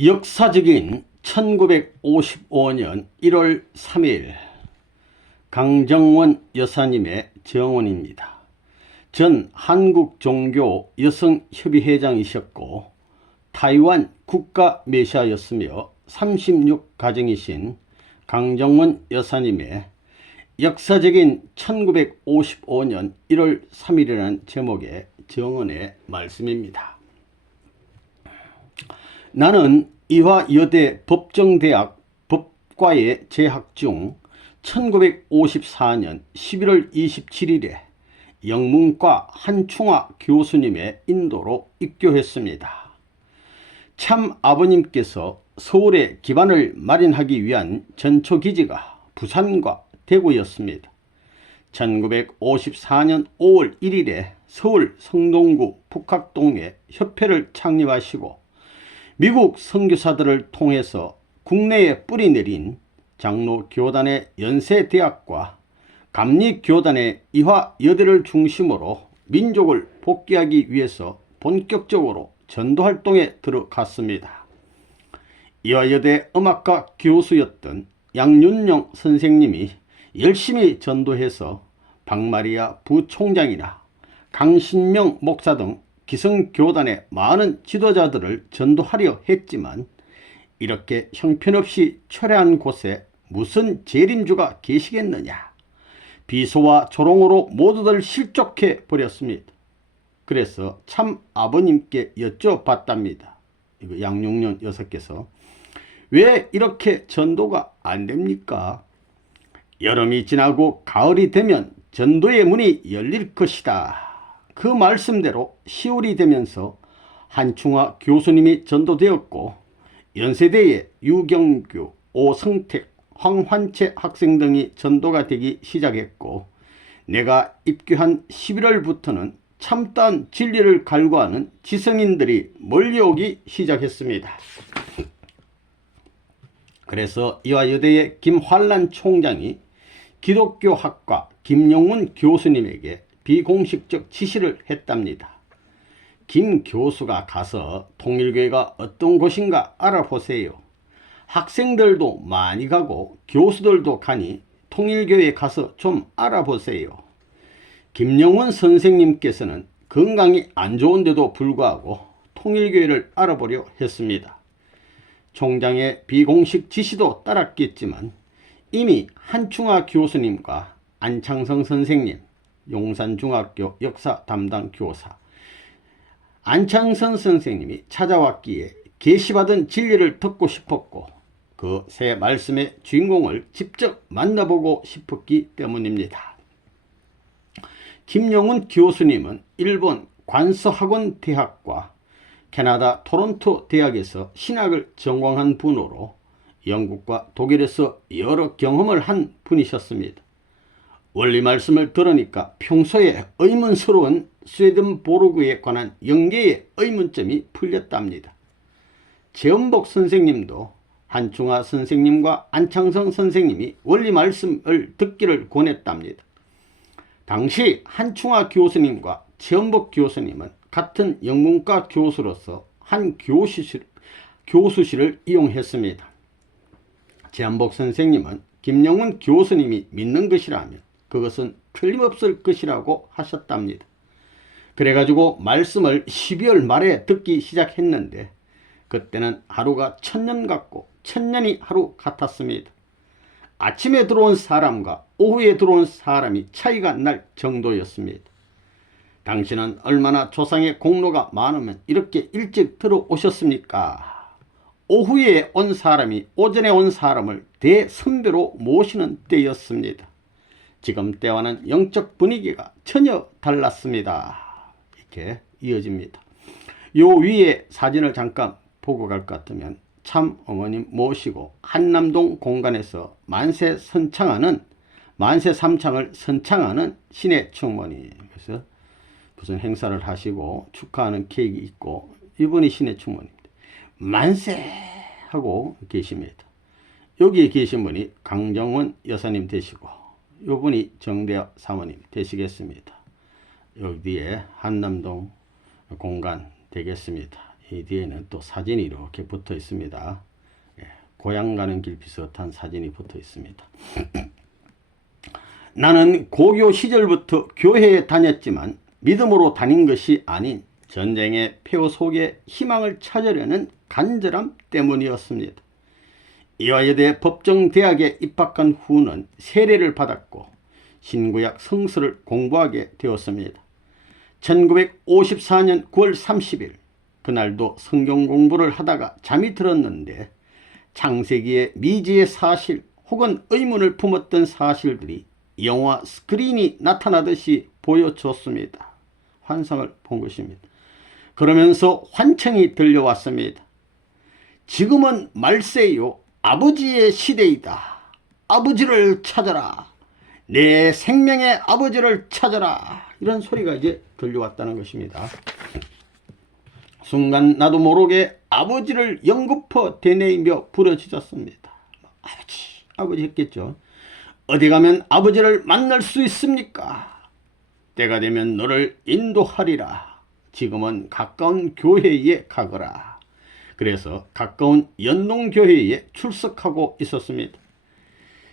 역사적인 1955년 1월 3일 강정원 여사님의 정원입니다. 전 한국종교 여성협의회장이셨고 타이완 국가메시아였으며 36가정이신 강정원 여사님의 역사적인 1955년 1월 3일이라는 제목의 정언의 말씀입니다. 나는 이화여대 법정대학 법과에 재학 중 1954년 11월 27일에 영문과 한충화 교수님의 인도로 입교했습니다. 참 아버님께서 서울에 기반을 마련하기 위한 전초기지가 부산과 대구였습니다. 1954년 5월 1일에 서울 성동구 북학동에 협회를 창립하시고 미국 선교사들을 통해서 국내에 뿌리내린 장로교단의 연세대학과 감리교단의 이화여대를 중심으로 민족을 복귀하기 위해서 본격적으로 전도활동에 들어갔습니다. 이화여대 음악과 교수였던 양윤영 선생님이 열심히 전도해서 박마리아 부총장이나 강신명 목사 등 기성교단의 많은 지도자들을 전도하려 했지만 이렇게 형편없이 초래한 곳에 무슨 재림주가 계시겠느냐. 비소와 조롱으로 모두들 실족해 버렸습니다. 그래서 참 아버님께 여쭤봤답니다. 이거 양육년 여사께서 왜 이렇게 전도가 안 됩니까? 여름이 지나고 가을이 되면 전도의 문이 열릴 것이다. 그 말씀대로 10월이 되면서 한충화 교수님이 전도되었고 연세대의 유경규, 오성택, 황환채 학생 등이 전도가 되기 시작했고 내가 입교한 11월부터는 참다운 진리를 갈구하는 지성인들이 몰려오기 시작했습니다. 그래서 이화여대의 김환란 총장이 기독교학과 김용훈 교수님에게 비공식적 지시를 했답니다. 김 교수가 가서 통일교회가 어떤 곳인가 알아보세요. 학생들도 많이 가고 교수들도 가니 통일교회에 가서 좀 알아보세요. 김영훈 선생님께서는 건강이 안 좋은데도 불구하고 통일교회를 알아보려 했습니다. 총장의 비공식 지시도 따랐겠지만 이미 한충화 교수님과 안창성 선생님, 용산중학교 역사 담당 교사 안창선 선생님이 찾아왔기에 계시받은 진리를 듣고 싶었고 그 새 말씀의 주인공을 직접 만나보고 싶었기 때문입니다. 김용훈 교수님은 일본 관서학원 대학과 캐나다 토론토 대학에서 신학을 전공한 분으로 영국과 독일에서 여러 경험을 한 분이셨습니다. 원리 말씀을 들으니까 평소에 의문스러운 스웨덴보르그에 관한 영계의 의문점이 풀렸답니다. 재은복 선생님도 한충화 선생님과 안창성 선생님이 원리 말씀을 듣기를 권했답니다. 당시 한충화 교수님과 재은복 교수님은 같은 영문과 교수로서 한 교수실을 이용했습니다. 재은복 선생님은 김영훈 교수님이 믿는 것이라면 그것은 틀림없을 것이라고 하셨답니다. 그래가지고 말씀을 12월 말에 듣기 시작했는데 그때는 하루가 천년 같고 천년이 하루 같았습니다. 아침에 들어온 사람과 오후에 들어온 사람이 차이가 날 정도였습니다. 당신은 얼마나 조상의 공로가 많으면 이렇게 일찍 들어오셨습니까? 오후에 온 사람이 오전에 온 사람을 대선배로 모시는 때였습니다. 지금 때와는 영적 분위기가 전혀 달랐습니다. 이렇게 이어집니다. 요 위에 사진을 잠깐 보고 갈 것 같으면 참 어머님 모시고 한남동 공간에서 만세 삼창을 선창하는 신의 충모님. 그래서 무슨 행사를 하시고 축하하는 케이크 있고 이분이 신의 충모입니다. 만세 하고 계십니다. 여기에 계신 분이 강정원 여사님 되시고 요분이 정대화 사모님 되시겠습니다. 여기에 한남동 공간 되겠습니다. 이 뒤에는 또 사진이 이렇게 붙어 있습니다. 예, 고향 가는 길 비슷한 사진이 붙어 있습니다. 나는 고교 시절부터 교회에 다녔지만 믿음으로 다닌 것이 아닌 전쟁의 폐허 속에 희망을 찾으려는 간절함 때문이었습니다. 이화여대 법정대학에 입학한 후는 세례를 받았고 신구약 성서를 공부하게 되었습니다. 1954년 9월 30일 그날도 성경 공부를 하다가 잠이 들었는데 창세기의 미지의 사실 혹은 의문을 품었던 사실들이 영화 스크린이 나타나듯이 보여줬습니다. 환상을 본 것입니다. 그러면서 환청이 들려왔습니다. 지금은 말세요. 아버지의 시대이다. 아버지를 찾아라. 내 생명의 아버지를 찾아라. 이런 소리가 이제 들려왔다는 것입니다. 순간 나도 모르게 아버지를 연구퍼 되뇌이며 부르짖었습니다. 아버지, 아버지 했겠죠. 어디 가면 아버지를 만날 수 있습니까? 때가 되면 너를 인도하리라. 지금은 가까운 교회에 가거라. 그래서 가까운 연동교회에 출석하고 있었습니다.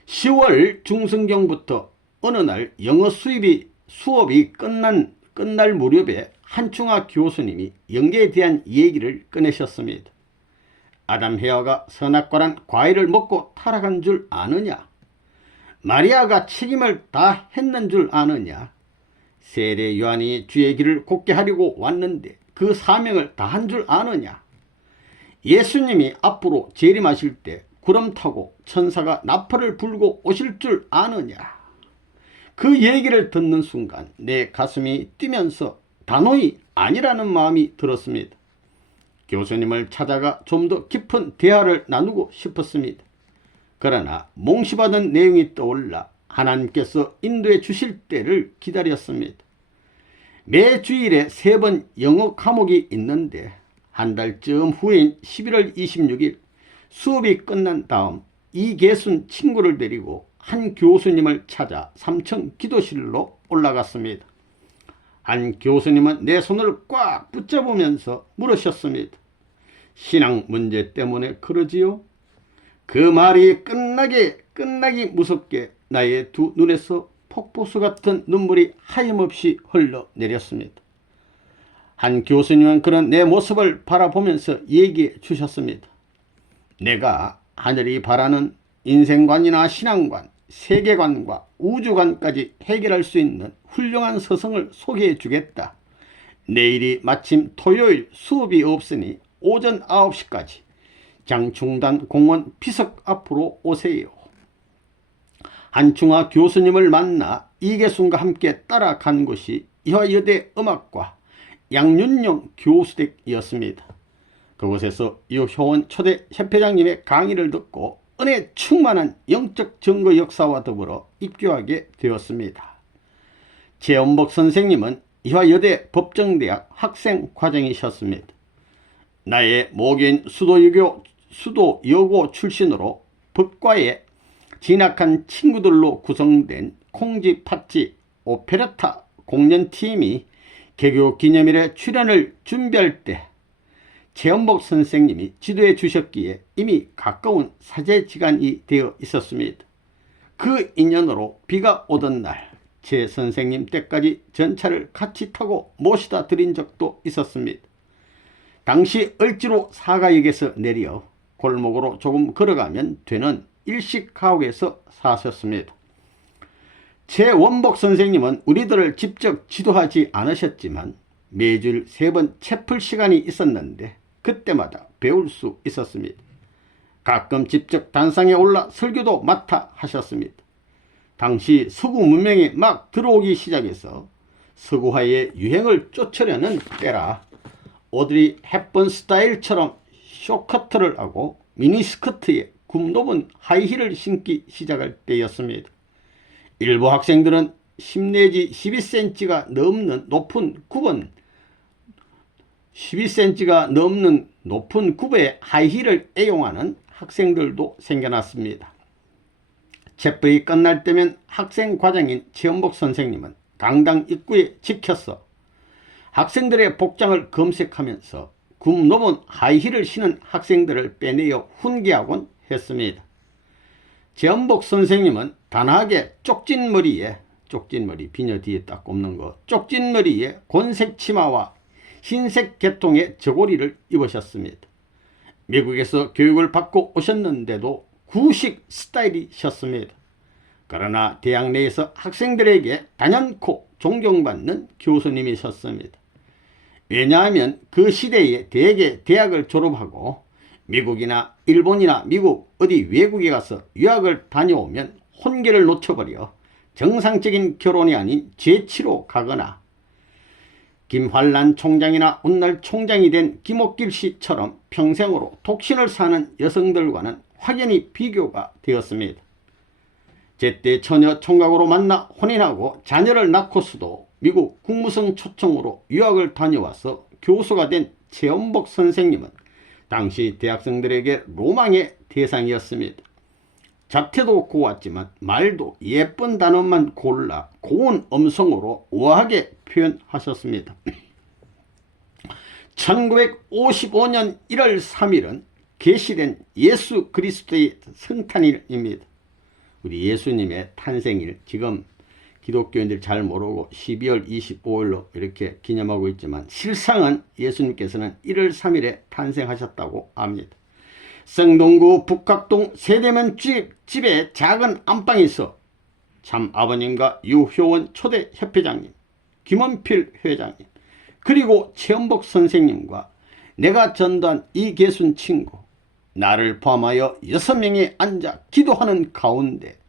10월 중순경부터 어느 날 영어 수업이 끝날 무렵에 한충아 교수님이 영계에 대한 얘기를 꺼내셨습니다. 아담 헤아가 선악과란 과일을 먹고 타락한 줄 아느냐? 마리아가 책임을 다 했는 줄 아느냐? 세례 요한이 주의 길을 곱게 하려고 왔는데 그 사명을 다 한 줄 아느냐? 예수님이 앞으로 재림하실 때 구름 타고 천사가 나팔을 불고 오실 줄 아느냐? 그 얘기를 듣는 순간 내 가슴이 뛰면서 단호히 아니라는 마음이 들었습니다. 교수님을 찾아가 좀 더 깊은 대화를 나누고 싶었습니다. 그러나 몽시받은 내용이 떠올라 하나님께서 인도해 주실 때를 기다렸습니다. 매 주일에 3번 영어 과목이 있는데 한 달쯤 후인 11월 26일 수업이 끝난 다음 이계순 친구를 데리고 한 교수님을 찾아 3층 기도실로 올라갔습니다. 한 교수님은 내 손을 꽉 붙잡으면서 물으셨습니다. 신앙 문제 때문에 그러지요? 그 말이 끝나기 무섭게 나의 두 눈에서 폭포수 같은 눈물이 하염없이 흘러내렸습니다. 한 교수님은 그런 내 모습을 바라보면서 얘기해 주셨습니다. 내가 하늘이 바라는 인생관이나 신앙관, 세계관과 우주관까지 해결할 수 있는 훌륭한 서성을 소개해 주겠다. 내일이 마침 토요일 수업이 없으니 오전 9시까지 장충단 공원 비석 앞으로 오세요. 한충아 교수님을 만나 이계순과 함께 따라간 곳이 이화여대 음악과 양윤영 교수댁이었습니다. 그곳에서 유효원 초대 협회장님의 강의를 듣고 은혜 충만한 영적 증거 역사와 더불어 입교하게 되었습니다. 최원복 선생님은 이화여대 법정대학 학생과장이셨습니다. 나의 모교인 수도여고 출신으로 법과에 진학한 친구들로 구성된 콩지 팥지 오페라타 공연팀이 개교 기념일에 출연을 준비할 때 최원복 선생님이 지도해 주셨기에 이미 가까운 사제지간이 되어 있었습니다. 그 인연으로 비가 오던 날 제 선생님 댁까지 전차를 같이 타고 모시다 드린 적도 있었습니다. 당시 을지로 사가역에서 내려 골목으로 조금 걸어가면 되는 일식가옥에서 사셨습니다. 최원복 선생님은 우리들을 직접 지도하지 않으셨지만 매주 3번 채플 시간이 있었는데 그때마다 배울 수 있었습니다. 가끔 직접 단상에 올라 설교도 맡아 하셨습니다. 당시 서구 문명이 막 들어오기 시작해서 서구화의 유행을 쫓으려는 때라 오드리 헵번 스타일처럼 쇼커트를 하고 미니스커트에 굽 높은 하이힐을 신기 시작할 때였습니다. 일부 학생들은 10 내지 12cm가 넘는 높은 굽의 하이힐을 애용하는 학생들도 생겨났습니다. 채플이 끝날 때면 학생과장인 최원복 선생님은 강당 입구에 지켜서 학생들의 복장을 검색하면서 굽 높은 하이힐을 신은 학생들을 빼내어 훈계하곤 했습니다. 제헌복 선생님은 단아하게 쪽진 머리, 비녀 뒤에 딱 꼽는 거, 쪽진 머리에 곤색 치마와 흰색 개통의 저고리를 입으셨습니다. 미국에서 교육을 받고 오셨는데도 구식 스타일이셨습니다. 그러나 대학 내에서 학생들에게 단연코 존경받는 교수님이셨습니다. 왜냐하면 그 시대에 대개 대학을 졸업하고 미국이나 일본이나 미국 어디 외국에 가서 유학을 다녀오면 혼계를 놓쳐버려 정상적인 결혼이 아닌 재치로 가거나 김환란 총장이나 훗날 총장이 된 김옥길 씨처럼 평생으로 독신을 사는 여성들과는 확연히 비교가 되었습니다. 제때 처녀 총각으로 만나 혼인하고 자녀를 낳고서도 미국 국무성 초청으로 유학을 다녀와서 교수가 된 제헌복 선생님은 당시 대학생들에게 로망의 대상이었습니다. 자태도 고왔지만 말도 예쁜 단어만 골라 고운 음성으로 우아하게 표현하셨습니다. 1955년 1월 3일은 계시된 예수 그리스도의 성탄일입니다. 우리 예수님의 탄생일, 지금 기독교인들이 잘 모르고 12월 25일로 이렇게 기념하고 있지만 실상은 예수님께서는 1월 3일에 탄생하셨다고 합니다. 성동구 북각동 세대면 집의 작은 안방에서 참 아버님과 유효원 초대 협회장님, 김원필 회장님, 그리고 최헌복 선생님과 내가 전도한 이계순 친구, 나를 포함하여 6명이 앉아 기도하는 가운데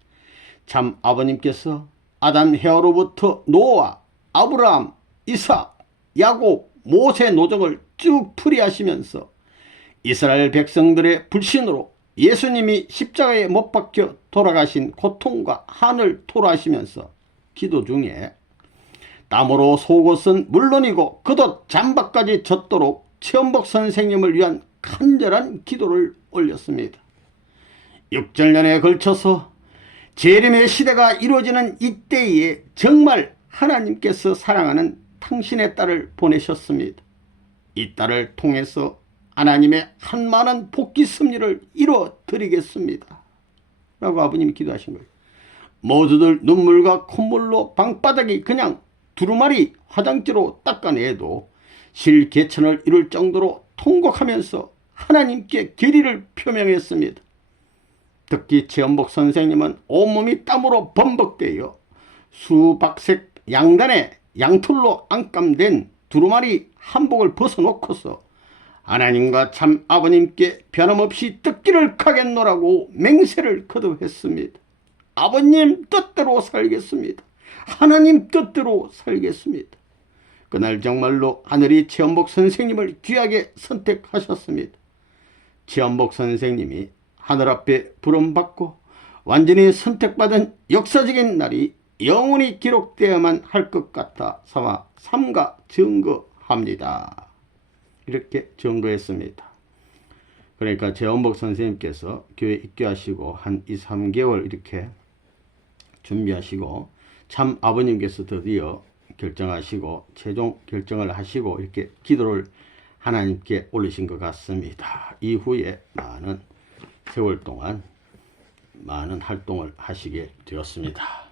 참 아버님께서 아담 헤아로부터 노아, 아브라함, 이삭, 야곱, 모세 노정을 쭉 풀이하시면서 이스라엘 백성들의 불신으로 예수님이 십자가에 못 박혀 돌아가신 고통과 한을 토로하시면서 기도 중에 땀으로 속옷은 물론이고 겉옷 잠바까지 젖도록 최헌복 선생님을 위한 간절한 기도를 올렸습니다. 6절년에 걸쳐서 재림의 시대가 이루어지는 이때에 정말 하나님께서 사랑하는 당신의 딸을 보내셨습니다. 이 딸을 통해서 하나님의 한 많은 복귀 섭리를 이루어드리겠습니다. 라고 아버님이 기도하신 거예요. 모두들 눈물과 콧물로 방바닥이 그냥 두루마리 화장지로 닦아내도 실개천을 이룰 정도로 통곡하면서 하나님께 결의를 표명했습니다. 특히 최헌복 선생님은 온몸이 땀으로 범벅되어 수박색 양단에 양털로 안감된 두루마리 한복을 벗어놓고서 하나님과 참 아버님께 변함없이 뜻기를 가겠노라고 맹세를 거듭했습니다. 아버님 뜻대로 살겠습니다. 하나님 뜻대로 살겠습니다. 그날 정말로 하늘이 최헌복 선생님을 귀하게 선택하셨습니다. 최헌복 선생님이 하늘 앞에 부름받고 완전히 선택받은 역사적인 날이 영원히 기록되어야만 할 것 같아 삼가 증거합니다. 이렇게 증거했습니다. 그러니까 최헌복 선생님께서 교회 입교하시고 한 2, 3개월 이렇게 준비하시고 참 아버님께서 드디어 결정하시고 최종 결정을 하시고 이렇게 기도를 하나님께 올리신 것 같습니다. 이후에 많은 세월 동안 많은 활동을 하시게 되었습니다.